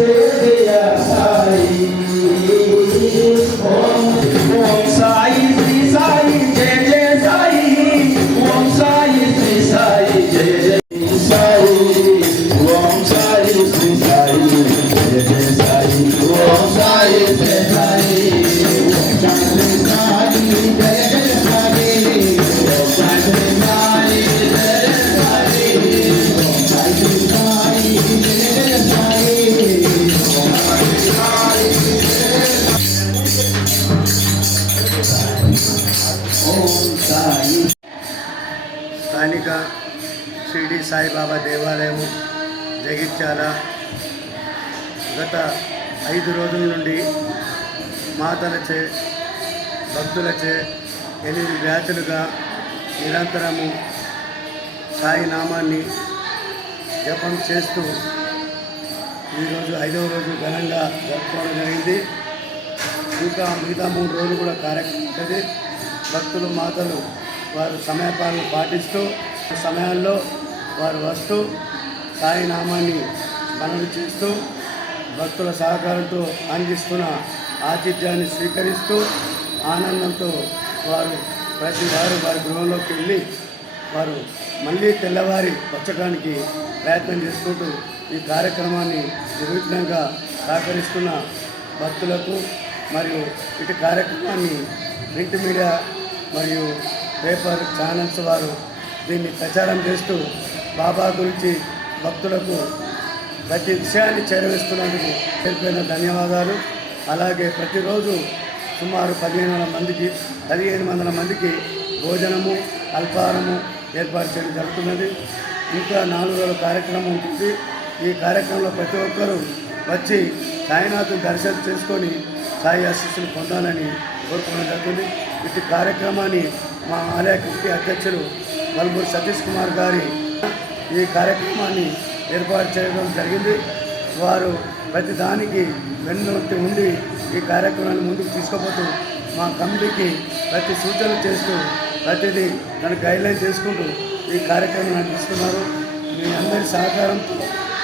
Say Saibaba దేవాలయము జగిత్యాల గత ఐదు రోజుల నుండి మాతలచే భక్తులచే ఎనిమిది బ్యాచులుగా నిరంతరము సాయి నామాన్ని జపం చేస్తూ ఈరోజు ఐదవ రోజు ఘనంగా జరుపుకోవడం జరిగింది. ఇంకా మిగతా మూడు రోజులు కూడా కార్యక్రమం ఉంటుంది. భక్తులు మాతలు వారు సమయపాలను పాటిస్తూ సమయాల్లో వారు వస్తూ సాయినామాన్ని మనవి చేస్తూ భక్తుల సహకారంతో అందిస్తున్న ఆతిథ్యాన్ని స్వీకరిస్తూ ఆనందంతో వారు ప్రతి వారు వారి గృహంలోకి వెళ్ళి వారు మళ్ళీ తెల్లవారి వచ్చడానికి ప్రయత్నం చేసుకుంటూ ఈ కార్యక్రమాన్ని నిర్విఘ్నంగా సహకరిస్తున్న భక్తులకు మరియు ఇటు కార్యక్రమాన్ని ప్రింట్ మీడియా మరియు పేపర్ ఛానల్స్ వారు దీన్ని ప్రచారం చేస్తూ బాబా గురించి భక్తులకు ప్రతి విషయాన్ని చేరవేస్తున్నందుకు తెలిపిన ధన్యవాదాలు. అలాగే ప్రతిరోజు సుమారు పదిహేను వందల మందికి పదిహేను వందల మందికి భోజనము అల్పారము ఏర్పాటు చేయడం జరుగుతున్నది. ఇంకా నాలుగు రోజుల కార్యక్రమం ఉంటుంది. ఈ కార్యక్రమంలో ప్రతి ఒక్కరూ వచ్చి సాయినాథ్ దర్శనం చేసుకొని సాయి ఆశీస్సులు పొందాలని కోరుకోవడం జరుగుతుంది. ఇటు కార్యక్రమాన్ని మా ఆలయ కమిటీ అధ్యక్షులు మల్బూరు సతీష్ కుమార్ గారి ఈ కార్యక్రమాన్ని ఏర్పాటు చేయడం జరిగింది. వారు ప్రతి దానికి వెన్నుంటి ఉండి ఈ కార్యక్రమాన్ని ముందుకు తీసుకుపోతూ మా కమిటీకి ప్రతి సూచనలు చేస్తూ ప్రతిదీ తన గైడ్లైన్ చేసుకుంటూ ఈ కార్యక్రమం నడిపిస్తున్నారు మీ అందరి సహకారంతో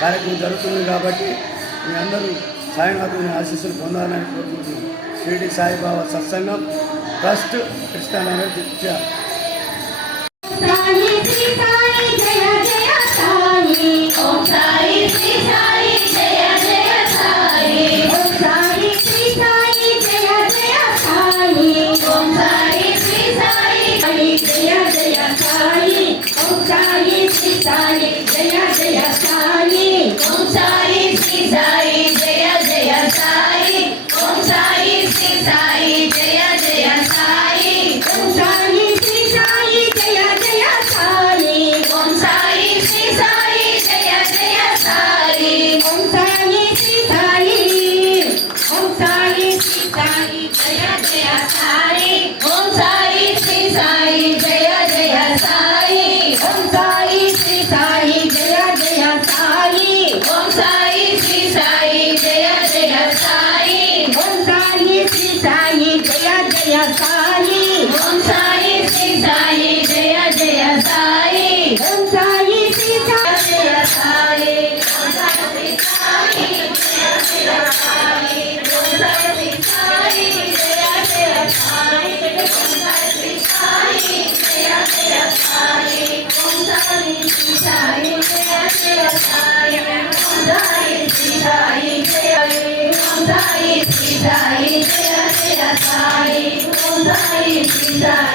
కార్యక్రమం జరుగుతుంది కాబట్టి మీ అందరూ సాయినాథుని ఆశీస్సులు పొందాలని కోరుకుంటున్నాం. షిరిడి సాయిబాబా సత్సంగం ట్రస్ట్ కృష్ణానగర్ జిత్యా సాయి శ్రీ సాయి జయ జయ సాయి ఓం సాయి காளி ஓம் சாயி சாயி Bye.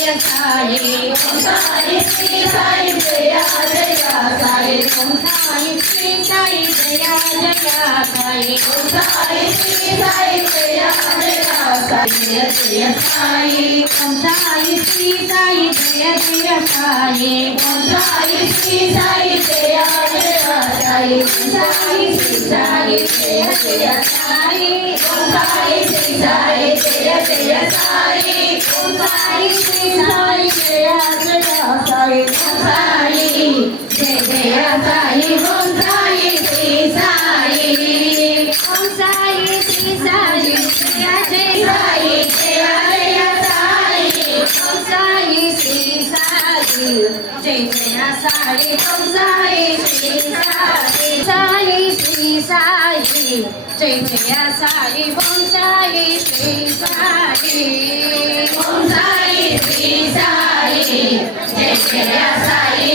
సాయి జయ జయ సాయి ఓం సాయి శ్రీ సాయి జయ జయ సాయి ఓం సాయి శ్రీ సాయి జయ జయ సాయి ఓం సాయి శ్రీ సాయి జయ జయ సాయి జయ జయ సాయి ఓం సాయి శ్రీ సాయి జయ జయ సాయి ఓం సాయి శ్రీ సాయి జయ జయ సాయి ఓం సాయి శ్రీ సాయి జయ జయ సాయి ఓం సాయి శ్రీ సాయి జయ జయ సాయి ఓం సాయి శ్రీ సాయి జయ జయ సాయి ఓం సాయి జయ జయ సాయి ఓం సాయి జయ జయ సాయి ఓం సాయి శ్రీ సాయి సాయి శ్రీ సాయి జయ జయ సాయి ఓం సాయి శ్రీ సాయి ఓం సాయి